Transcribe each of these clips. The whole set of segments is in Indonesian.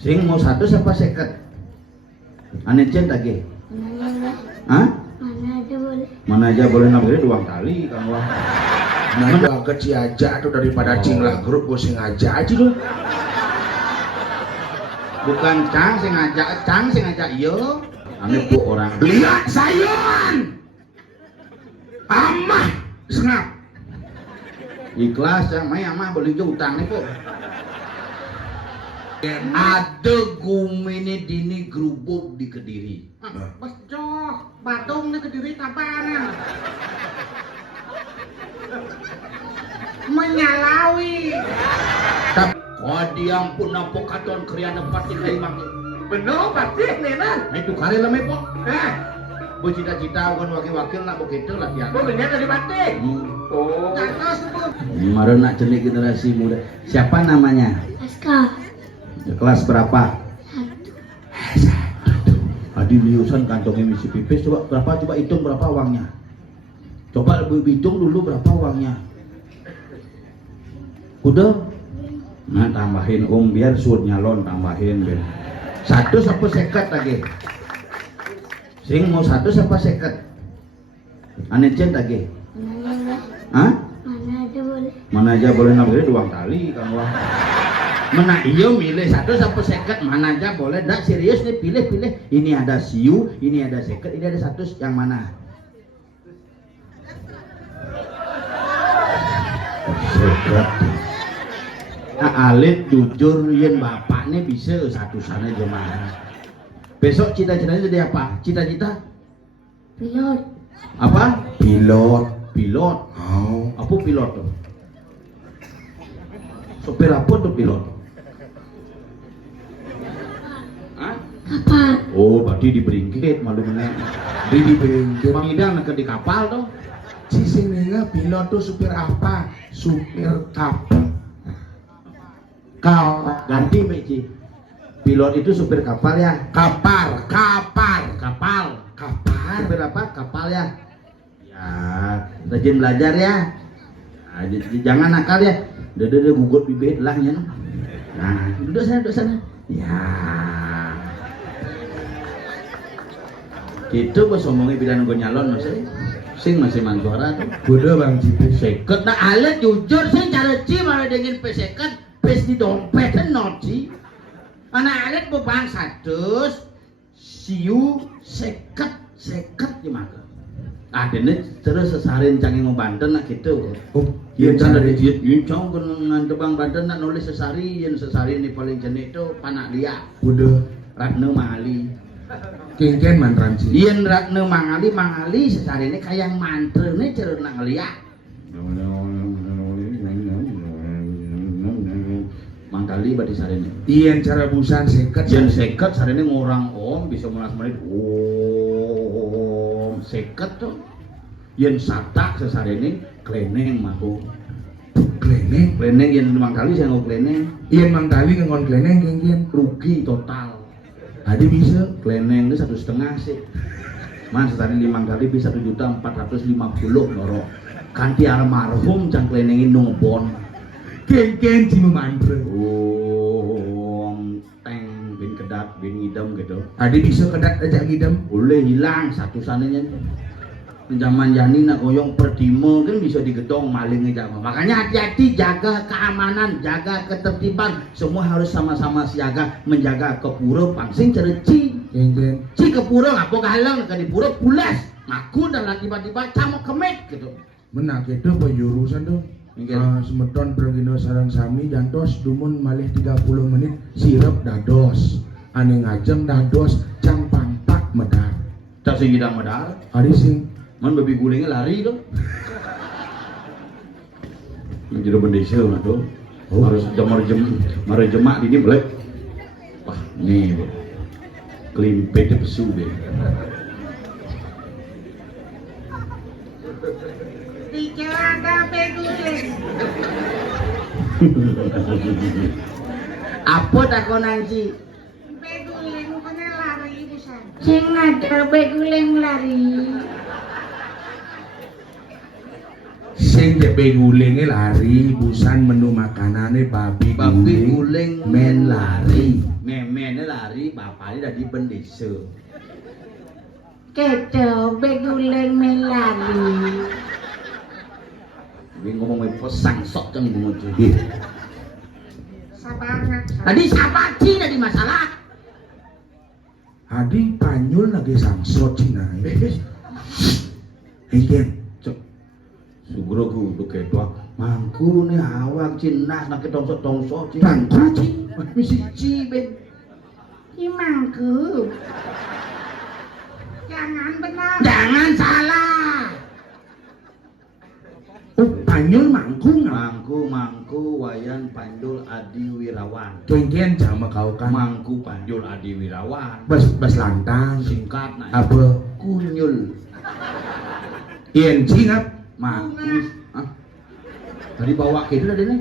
Sing mau 100 apa 50? Ane cen lagi. Hah? Mana aja boleh nabari 2 kali kan wah. Nah banget si aja tuh daripada cinglah grup gue sing aja aja tuh. Bukan cang sing ngajak yo. Ane bu orang. Lihat sayuran. Amah sengap. Ikhlas ya, mai ama beli utang nih po. Ada gumini dini gerubuk di Kediri. Bejo, Batung di Kediri tapana. Menyalawi. Tapi diam pun nampak katon kriana pati kai maki. Bener batik nena. Itu kare lame po. Eh, Bu cita-cita bukan wakil-wakil nak begitu lah ya. gua bener dari batik. Oh. Catos tuh. Kemarin nak jenis generasi muda. Siapa namanya? Aska. Kelas berapa? 1. Adi liusan kantongnya misi pipis. Coba hitung berapa uangnya. Coba hitung dulu berapa uangnya. Udah? Nah tambahin biar suut nyalon tambahin biar. 1 sampai 50 lagi. Sing mau 100 apa 50? Ane cen lagi. Hah? Mana aja boleh nabari 2 kali kan wah. Mana iyo milih 100 sampai 50 mana aja boleh. Dak serius nih pilih. Ini ada siu, ini ada 50, ini ada 100 yang mana? 50. Nah, alit jujur yen bapaknya bisa 100-an aja mah. Besok cita-citanya jadi apa? Cita-cita? Pilot. Apa? Pilot. Oh. Apa pilot tuh? Sopir apa tuh pilot? Hah? Apa? Oh, berarti di beringkit malu bener. Di bengkel. Pangidang ke di kapal tuh. Si singa pilot tuh supir apa? Supir kapal. Ganti Meci. Pilot itu supir kapal ya. Kapal. Supir apa? Kapal ya. Ya, rajin belajar ya. Nah, jangan nakal ya. Udah gugut bibit lah ya. Nah, duduk sana. Ya. Gitu bos ngomongnya bilang gue nyalon masih mansuara tuh. Udah Bang Cipis. Seket nah alat jujur sih cara ci malah dengan peseket pes di dompet not sih. Anak alat bebang 100 siu seket gimana? Adene terus sesarin canggih mau Banten nak gitu. Oh, Iya cara dia cong kan tebang Banten nak nulis sesari ini paling jenis itu panak dia. Udah. Ratna Mangali. Kengken mantranci. Yen Ratna Mangali sesari ini kayak mantra nih cerita nak ngeliat. Mangali berarti sarene. Iya cara busan seket. Yen seket sarene ngorang bisa melas menit seket tuh. Yen satak sesarene kleneng mako. Kleneng yen Mangali saya ngau kleneng. Iya mangkali ngon kleneng kengken. Rugi total. Ada bisa. Kleneng itu 1,5 sih. Mas tadi 5 kali bisa 1.450 loro. Kanti almarhum cang klenengin ngebon. Kengken cima mantre. Teng bin kedat bin ngidam gitu. Ada bisa kedat aja ngidam. Boleh hilang satu sananya. Zaman jani nak goyong perdimo kan bisa digedong maling aja. Makanya hati-hati jaga keamanan, jaga ketertiban. Semua harus sama-sama siaga menjaga kepura pangsing cereci. Kengken. Si kepura ngapo galang ke di pura pulas. Maku dan tiba-tiba camuk kemek gitu. Menak itu penjurusan tuh. Semeton pergino sarang sami dantos dumun malih 30 menit sirap dados. Ane ngajeng dados cang pangpak medar. Tak sing gidang medal. Hari sing Man babi gulingnya lari tuh. Menjadi bendesa lah tuh. Harus jamar jemak ini boleh. Wah nih kelimpetnya pesu deh. Di celana peguling. Apa takonan sih? Peguling bukannya lari bisa. Sing ada beguling lari. sing tepe gulinge lari busan menu makanane babi Babi guling men lari meme mene lari bapaknya dari bendesa. Kedo beguleng melari. Ini ngomong pesang sok ceng bungut. Sabanget. Tadi sabaci tadi masalah. Adi panyul lagi samsot Cina. Ikan. Cek. Sugro kudu kedua. Mangku nih awak Cina nak tongsok Cina. Mangku Ci. Misi ben. Imangku. Jangan benar. Jangan salah. Oh, panyul mangku nggak? Mangku wayan Panjul Adi Wirawan. Kengken sama kau kan. Mangku Panjul Adi Wirawan. Bas lantang. Singkat nah. Apa? Kunyul. Ien singap. Mangku. Ah. Tadi bawa gitu tadi nih.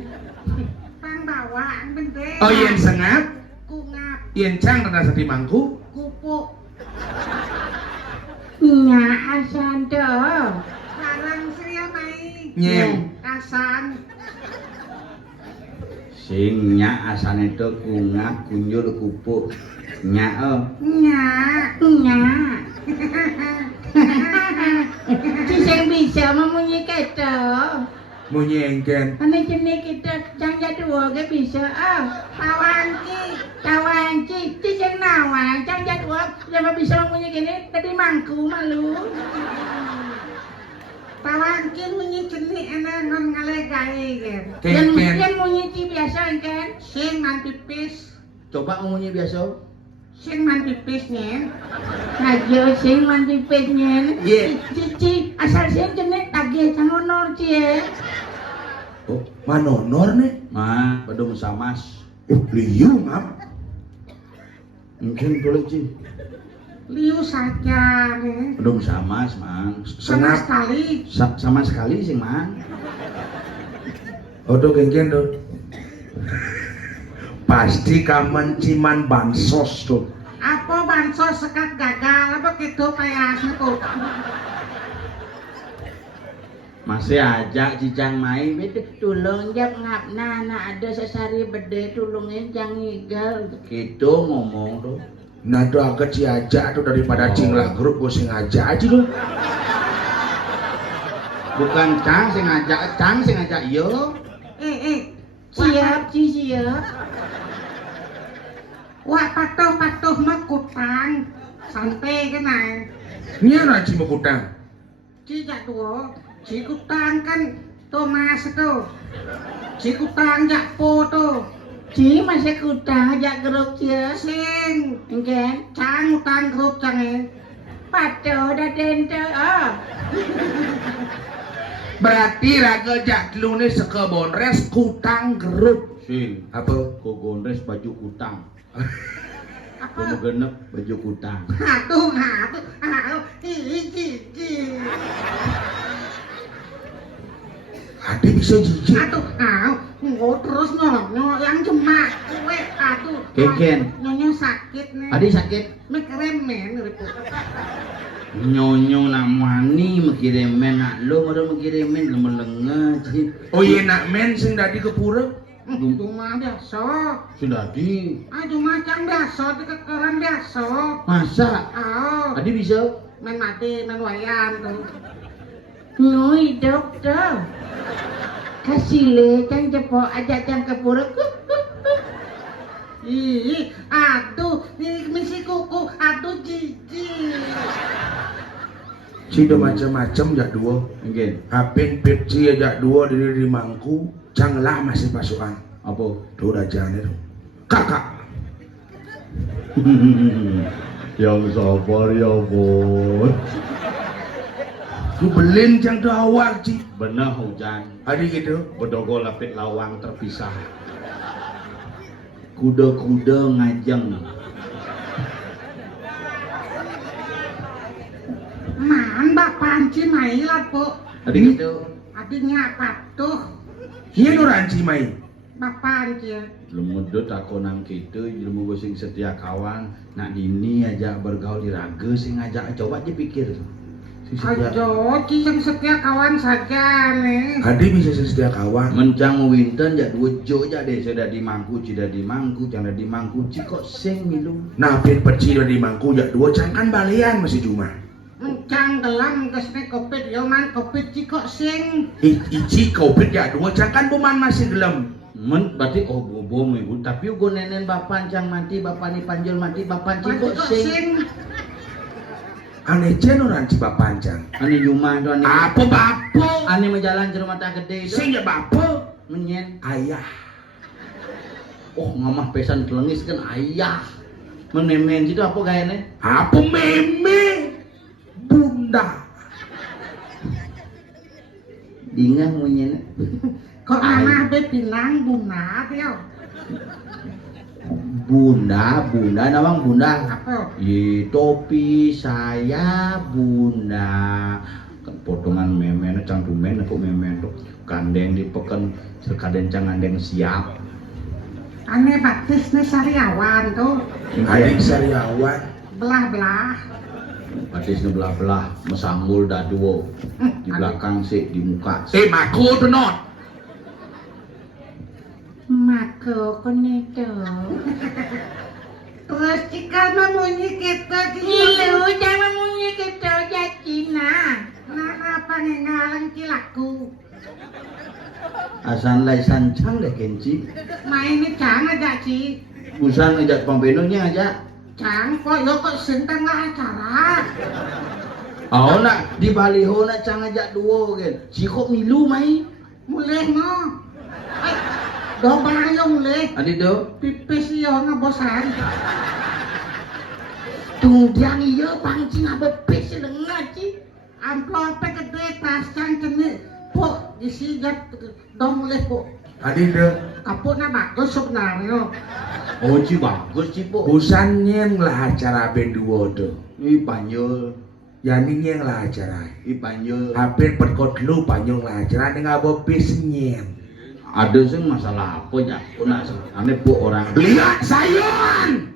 Pang bawaan bende. Oh, ien sengap. Kungap. Ien cang rasa di mangku. Kupuk. Nya asando. Larang Sria mai. Nyem. Kasan. Sing nya asane teh kungak kunyul kupuk. Nya Nya. Nya. Ciseng bisa memunyi kedo. Munyi engken. Ane jenis kita jangja dua ke bisa Tawanki. Kawanci, ciseng nawang jangja dua jangan bisa memunyi gini tadi mangku malu. Tawanki munyi jenis enak non ngalegai gitu. Kengken. Yang munyi ci biasa kan? Sing man pipis. coba ngomongnya biasa. Sing man pipisnya. Ngajo sing mandi penyen. Iya. Cici asal sing jenis tagih cangonor cie. Oh, manonor nih. Mah, bedung samas. Liu ngap. Mungkin boleh Ci. Liu saja nih. Bedung samas, Man. Sama Senap. sekali. Sama sekali sing, Man. Oh, tuh kengken tuh. Pasti kamen ciman bansos tuh. Apa bansos sekat gagal apa gitu payasnya tuh. Masih ajak Cicang main bete. Tulung jap ngap nah ada sesari bede tulungnya jang igal. Gitu ngomong tuh. Nah tuh agak ciajak tuh daripada cinglah grup gue sing aja aja tuh. Bukan Cang sing ngajak yo. Siap ci siap. Wah patuh mah kutang. Santai kenal. Nya raci mau kutang. Tidak tuh. Si kutang kan Thomas tuh. Si kutang jakpo tuh. Ci masih kutang ajak geruk cie. Sing. Engken. Cang utang grup cange. Pato dah dente Berarti raga jaklu nih sekebon res kutang grup. Sing. Apa? Ko gondres baju kutang. Ko Apa? genep baju kutang. Aduh. Adi bisa jijik. Aduh, nggak terus nyolong yang cuma kue, aduh. Keken. Nyonya sakit nih. Adi sakit. Mikeremen gitu. Nyonyo nak wani mekirimen nak lo modal mekirimen lemelenge Ci. Oh iya nak men sing dadi kepura. Cuma biasa. Sudah di. Cuma macam biasa, di kekeran biasa. Masa? Oh, Adi bisa? main mati, main wayan tuh. Ngui dokter. Kasih le cang cepo ajak cang kepura. Ih, aduh, ini misi kuku, aduh jijik. Cida macam-macam jak dua. Mungkin. Apin peci jak dua di mangku. Canglah masih pasukan. Apa? Tuh udah jalan itu. Kakak. Yang sabar ya bos. Lu belin jang tuh awak Ci. Benar hujan. Adi gitu. Bedogo lapit lawang terpisah. Kuda-kuda ngajeng. Man, Mbak Panci mailat, Bu. Adi gitu. Adinya apa tuh? Iya nu ranci main. Mbak Panci. Lemudut aku nang gitu, ilmu sing setia kawan. Nak dini aja bergaul di raga sing ngajak coba aja pikir. Ayo, ciseng setia kawan saja nih. Adi bisa sedia kawan. Mencang winten ya dua jo aja deh sudah dimangku tidak dimangku jangan dimangku cik kok sing milu. Nah, pin peci udah di mangku ya dua cangkan balian masih cuma. Mencang gelam kesne kopit yo man kopit cikok sing. Ici covid ya dua cangkan buman masih gelem. Berarti oh bobo ibu tapi ugo nenen bapak cang mati bapak ni panjul mati bapak cik kok Cikok sing. sing. Aneh cenoran ciba panjang. Ani Juma tu ani. Apa bapo? Ani menjalan ke rumah tak gede itu. Sing ya bapo? Menyen. Ayah. Oh ngamah pesan telengis kan ayah. Menemen itu apa gayanya? Apa meme? Bunda. Dingah menyen. Kok nama be pinang bunga dia. Bunda nawang bunda. Apa? Topi saya bunda. Kan potongan memen cantumen aku memen tuh. Kandeng dipeken sekadeng cangandeng siap. Ane batis nih sariawan tuh. Adik sariawan. Belah-belah. Batis belah-belah mesanggul daduo. Di belakang sih di muka. Maku tuh not. Mako koneto. Terus jika memunyi kita Ilu jangan munyi kita jacina. Nah apa ngalang kilaku. Asan lai sancang deh kenci. Main ini cang aja ci. Busan ngajak pembenonya aja. Cang kok yo kok sentang lah acara. Oh nak di baliho nak cang ngajak duo kan. Si kok milu mai. Mulai mo. Dobang yo mulai. Adi do. Pipis yo ngebosan. Tungdiang iya pancing apa pes lengah ci. Amplop gede tas cangkene. Pok disijat dong mulai pok. Adik deh. Kapoknya bagus sebenarnya. Oh ci bagus ci po. Busan nyeng lah acara benduo tuh. Ini panjul. Yani nyeng lah acara. Ini panjul. Hampir perkot lu panjang lah acara dengan bopis nyeng. Ada sih masalah apa ya? Aku nak aneh bu orang. Lihat sayuran.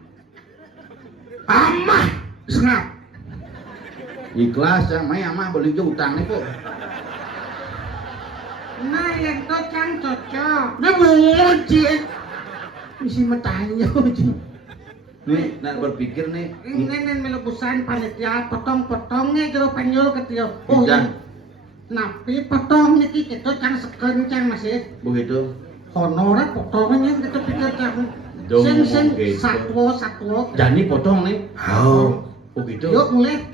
Amah sengap. Ikhlas ya, mai amah beli utang nih po. Nah yang tuh cang cocok. Ini buncit. Misi metanya ci. Nih, nak berpikir nih. Ini nen melebusan panitia potong-potongnya jero panjul ketiyo. Jangan. Napi potong niki itu cang seken cang masih. Begitu. Honornya potongnya kita pikir cang. Dong, Sen gitu. satwo. Jani potong nih. Oh. Begitu. Yuk mulai.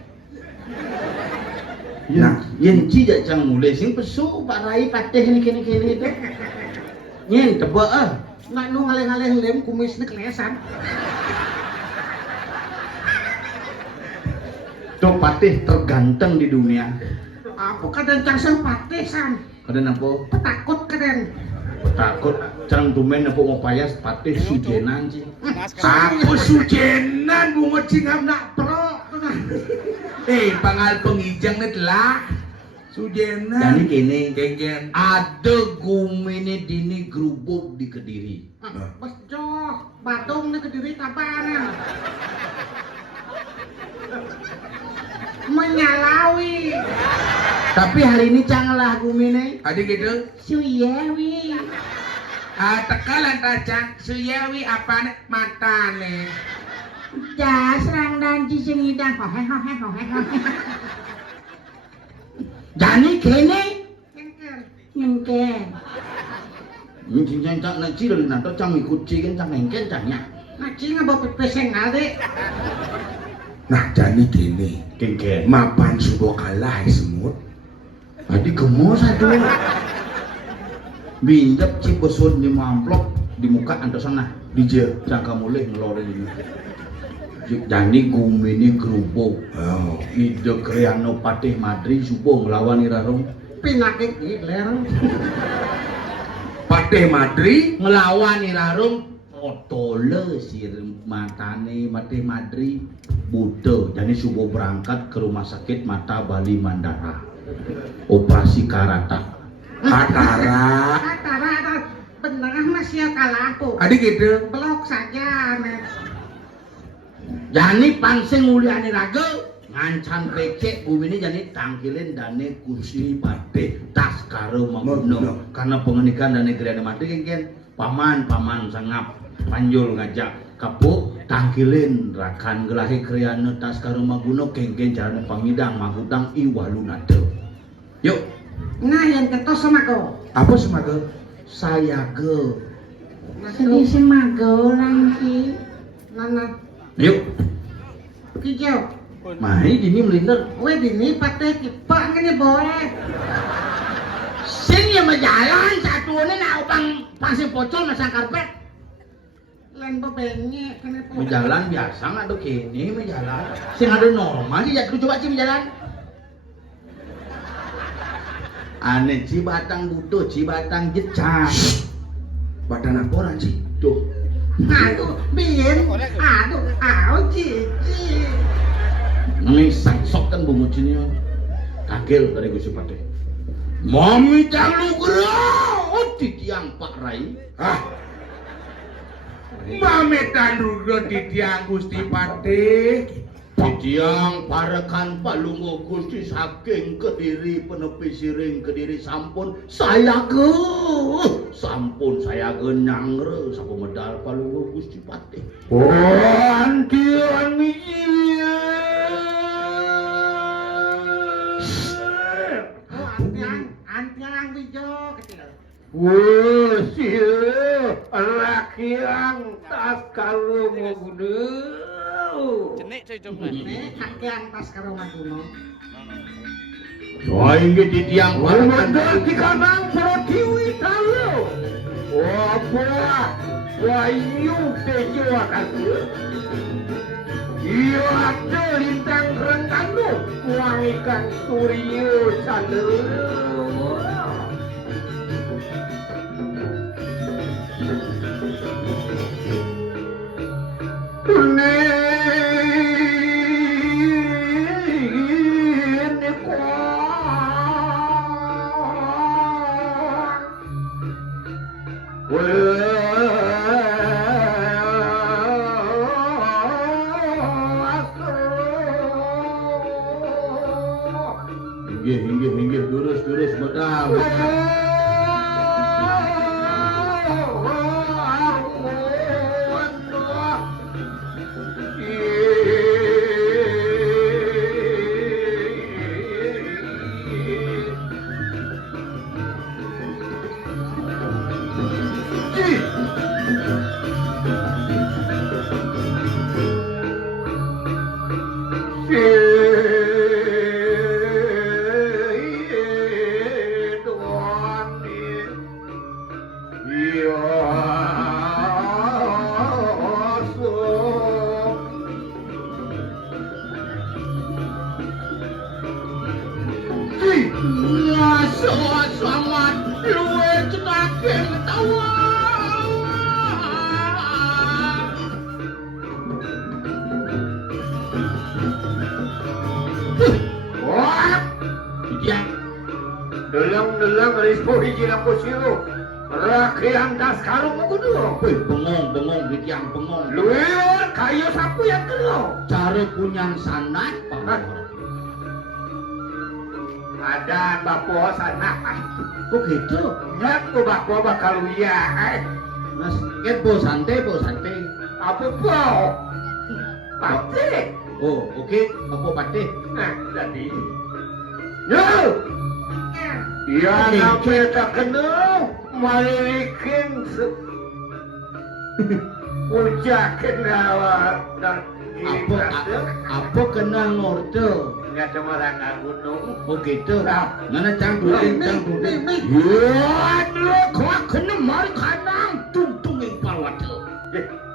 Nah, yang ci jak cang mulai sing pesu Pak Rai patih ni kene itu. Nyen tebak ah. Nak nu ngalih-ngalih lem kumis nih kelesan. Tuh patih terganteng di dunia. Apa kadang cang sempatih san. Kadang apa? Petakut kadang. Takut cang tumen apa mau payas patih sujenan ci. Aku sujenan bunga cingam nak pro. Pangal pengijang nih telah. Sujenan. Jadi kene Genggen. ada gumine dini gerubuk di Kediri. Bejo, batung nih kediri tabanan. Menyalawi. Tapi hari ini cangelah gumine. Adik gitu. Suyewi. Tekalan tacang. Suyawi apa nih mata nih. Dah serang dan ciseng hidang. Hohe. Jadi kene Kengkel. Ngengke. cincang cang nak cilul nak cang ikut cikin cang engken cangnya. Nah cing apa pipis yang ngalih. Nah jadi gini. Kengken. Mapan sudah kalah semut. Adi gemos satu. Binjap ci besun di amplop di muka anto sana. Dije. Jangka mulai ngelore ini. Jani gumine gerubuk. Oh. Ide Kriano Patih Madri subuh ngelawan Irarong. Pinakit giler. Patih Madri. Ngelawan Irarong. Otole si matane Patih Madri buta. Jadi subuh berangkat ke rumah sakit mata Bali Mandara. Operasi karata. Atara. Antara benar masih kalah aku. Adik gitu. Blok saja nih. Jani pangsing mulyane raga Ngancan becek bumi ini jadi tangkilin dane kursi pate tas karo maguno karena pengenikan dane kriana mati kengken paman sangap panjul ngajak kapuk tangkilin rakan gelahi kriana tas karo maguno kengken carane pangidang magudang iwalunate yuk ngayen ketos sama ko Apa semaga? Saya ge. Sedih semago lagi. nana yuk kijau mahi dini melinder we dini pate kipak ngene boleh Sing ya majalan satunya nak upang pasir pocong masang karpet. lain bebengek kene po menjalan biasa nggak tuh kini menjalan sing ada normal sih jatuh coba sih menjalan aneh cibatang butuh cibatang jecak Badan apa orang sih? Tuh. aduh bien aduh cici ini sangsok kan bungu cini kagel dari Gusti Pate mami jangan gerak tiang Pak Rai Ah. Mame tandudo di tiang Gusti Pate. Titiang parekan palungguh Gusti saking Kediri penepi siring Kediri sampun saya nyangre sapa medal palungguh Gusti Patih. Oh, antian antiang wijo kecil Wah, sieu laki yang tas kalau mau gudeu. nih antiang tas karo maguno Soaing ge titiang parekan Di kanang protiwi tahu. Wah, buah. Wah, iu tejo akan. Iya ada lintang rentanu. Kuang ikan turiu sandel. Hinggih durus medal. Delang rispo hiji lampu siru. Rakyat das karung kudu. Bengong titiang bengong. Luar kayu sapu yang kelo. Cara punyang sanat Ada bapo sana. kok gitu? Nyak bapo bakal uya. Mas, po santai. Apa po? Pati. Oh, oke, Bapak Patih. Nah, jadi. Yo. Ya nape tak kenal malilikin Ucap kenal dan Apa kenal ngorde? nggak cuma rangga gunung. Oh gitu. Ngana cang duding. Ya, Kau kena mari kanang tuntung yang palwate.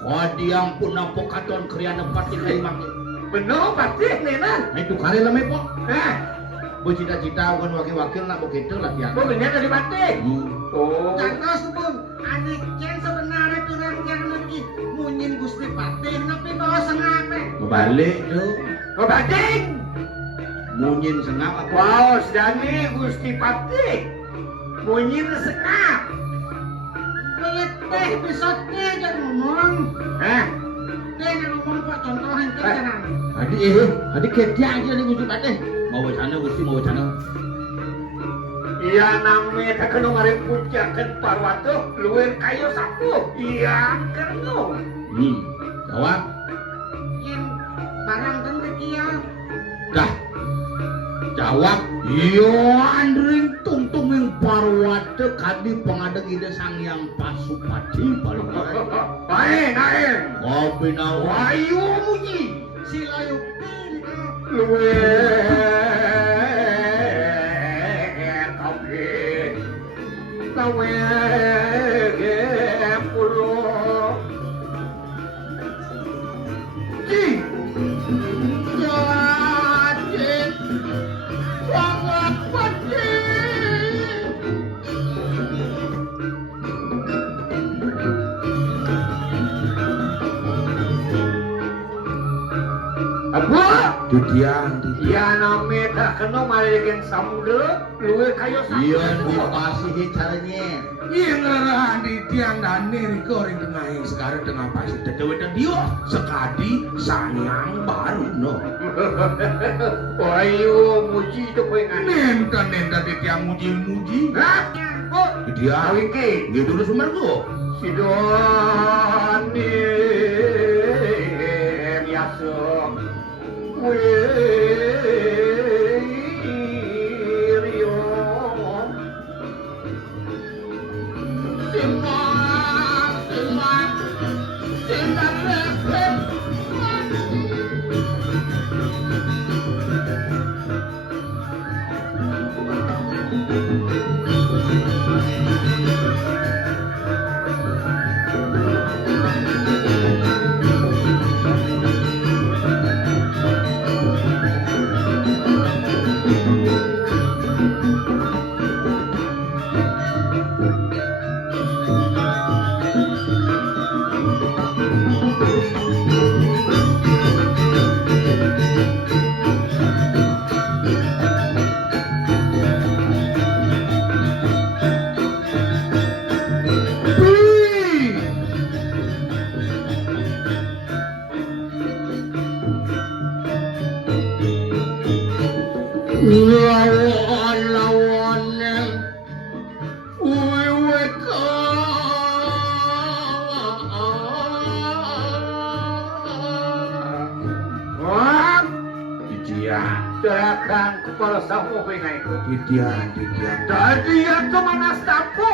Kau diam pun nampak katon kriana pati kai mangke. benar pasti nenan. Nah itu kali lame po. Bercita-cita Bukan wakil-wakil nak begitu lah ya. benar dari pasti. Oh. Jangan sebut anek jen sebenarnya pirang yang lagi munyin Gusti Patih tapi bawa sengape Kebalik tuh. Oh, bading. Munyin sengap apa? Wow, sedani Gusti Pati. Munyin sekap. teh episode aja ngomong Hah? teh ngomong Pak contohan ke jalan. Adi ketia aja nih Gusti Patih. Mau wacana Gusti, mau wacana. Iya namanya tak kena ngarep pujakan parwato luwih kayu sapu. Iya kena. Jawab. Yen barang ten kia. Dah. Jawab. Iya andring tungtung yang parwate kadi pengadeg ide sang yang Pasupati paling Naen. Kopi nawa. Wayu muji. Silayu Luwih kopi. Luwih pulo. Ji. Jadi sangat penting. Apa? Dudian Iya namanya tak kena marikin samudra luwih kayu sapu. Iya dipasihi caranya. Iya ngerah di tiang dani riko ring tengah yang sekarang tengah pasir dewe dan dia sekadi sanyang baru no. Wayu muji itu pengen. Nenta di tiang muji. Hah? Oh, Dia kawinki. gitu dulu sumerku. Sidoni biasa. Wirio. Terakan kepala sapu pengen itu. Didian. Tadi yang kemana sapu?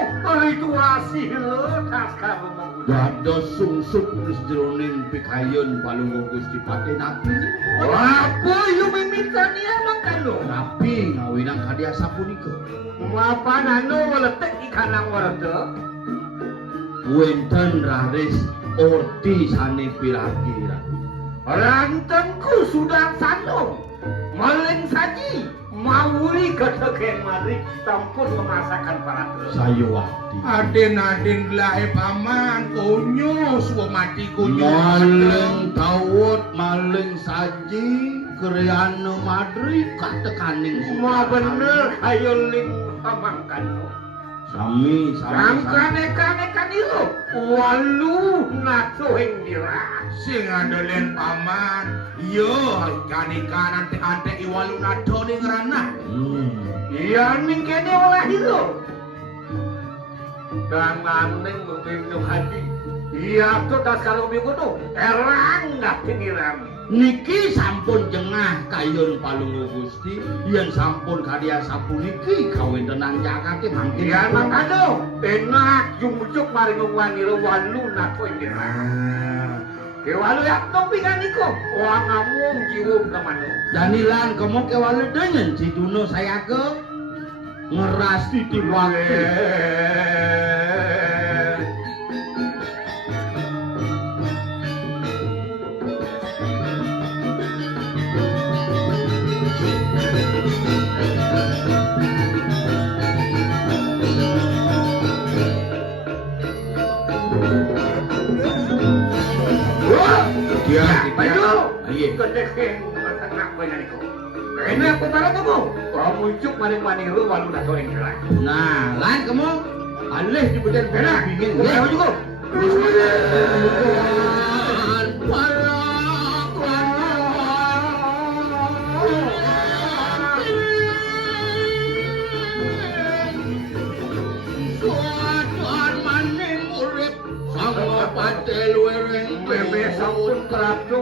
Itu asih lo tas kamu menggunakan. Dados sungsut wis jroning pikayon palungguh Gusti Patih Nabi. Apa yang meminta dia makan lo? Nabi ngawinang kadiasa punika. Apa nano meletek ikan nang warga? Wenten raris orti sane piragi. Rantenku sudah sandung. Maling saji. Maui keteken mari tampun memasakkan para terus. Sayowati. Aden lae paman kunyus mati kunyus. Maling tawut, maling saji, kriana madri katekaning Semua bener ayo ling pamangkan lo. Sami. Rangkane-kane itu walu nato yang dirah. Sing andolen paman. Yo ikan ante iwalu nado ning ranah. Iya ning kene olah itu. Dan maning mungkin haji. Iya tuh tas kalau minggu tuh erang nggak pinggiran. Niki sampun jengah kayon palungguh Gusti, yen sampun kadiasa puniki kawintenan jakake mangke. Iya nang ado enak jumujuk mari ngwani walu nato yang dirah. Kewalu ya topingan iko. Wah ngamung jiwum kemana? Danilan komo kewalu denyen ciduno saya ke ngeras titip waktu. Dia Ayo, Ayo. kedekeng tengah pengen iko. Ini aku parah kamu. Kau muncul maning-maning lu walu nato yang dirah. Nah, lan kamu alih di badan Enak, bingin. ayo juga. Para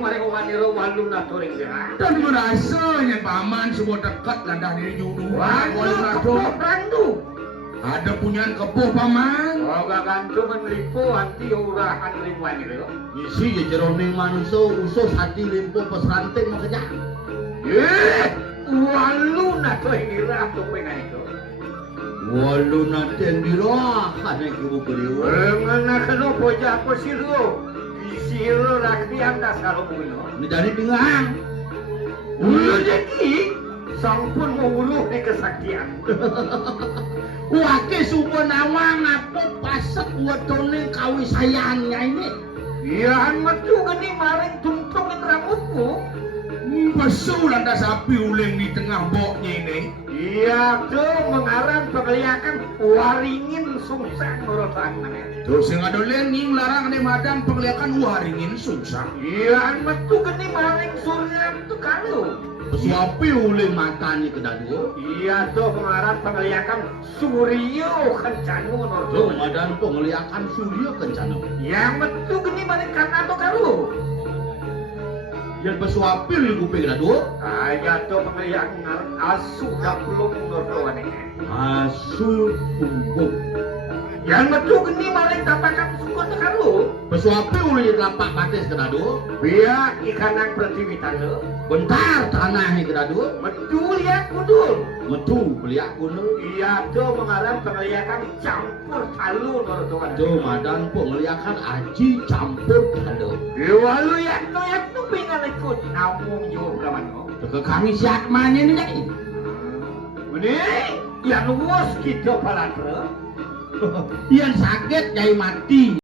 mari waniro walu na turing dira. Dan merasanya paman semua dekat landah diri judu. Walu randu. Ada punyaan kepuh paman. Oh gagantu menlipo anti urahan ring waniro. Isi ya jeroning manusia usus hati limpo pesranting mau kerja. Walu na turing dira tuh pengen itu. Walu nanti yang dirah ada ibu beliau. Mana kena poja apa siro? Siro rakyat dasar buno. Ini dari pingang. Ulu jadi sampun menguluh di kesaktian. Wake subuh nawang apa pasek wetone kawi sayangnya ini. Iya metu geni maring tuntungin rambutmu. Pesu landas sapi uling di tengah boknya ini. Iya tuh mengarang pengliakan waringin sungsang urusan mana. Terus yang ada lening larang nih madang pengliakan waringin susah. Iya metu geni maring surya itu kalau. Sapi uling matanya ke dadu. Iya tuh pengarang pengliakan suryo kencanu Tuh urusan. madan pengliakan surya kencana. Yang metu geni maring karena tuh kalau. Yang bersuapil di kuping dadu. Aja tuh pengliakan asu belum urusan ini. Asul kumpul. Yang metu geni maring tapakan suku tuh kalau. Bersuapil uling lapak batis ke dadu. Biar ikanan pertiwitan lo. Bentar tanahnya ke dadu. Betul ya kudul. Metu beliak kuno. Iya tuh mengarang pengliakan campur talu urusan. Tuh madan pengliakan aji campur dadu. Walu ya tuh pengen ikut namun jauh kawan lo. Ke kami siap mana ini jadi. Ini yang luas kita palan bro. Yang sakit jadi mati.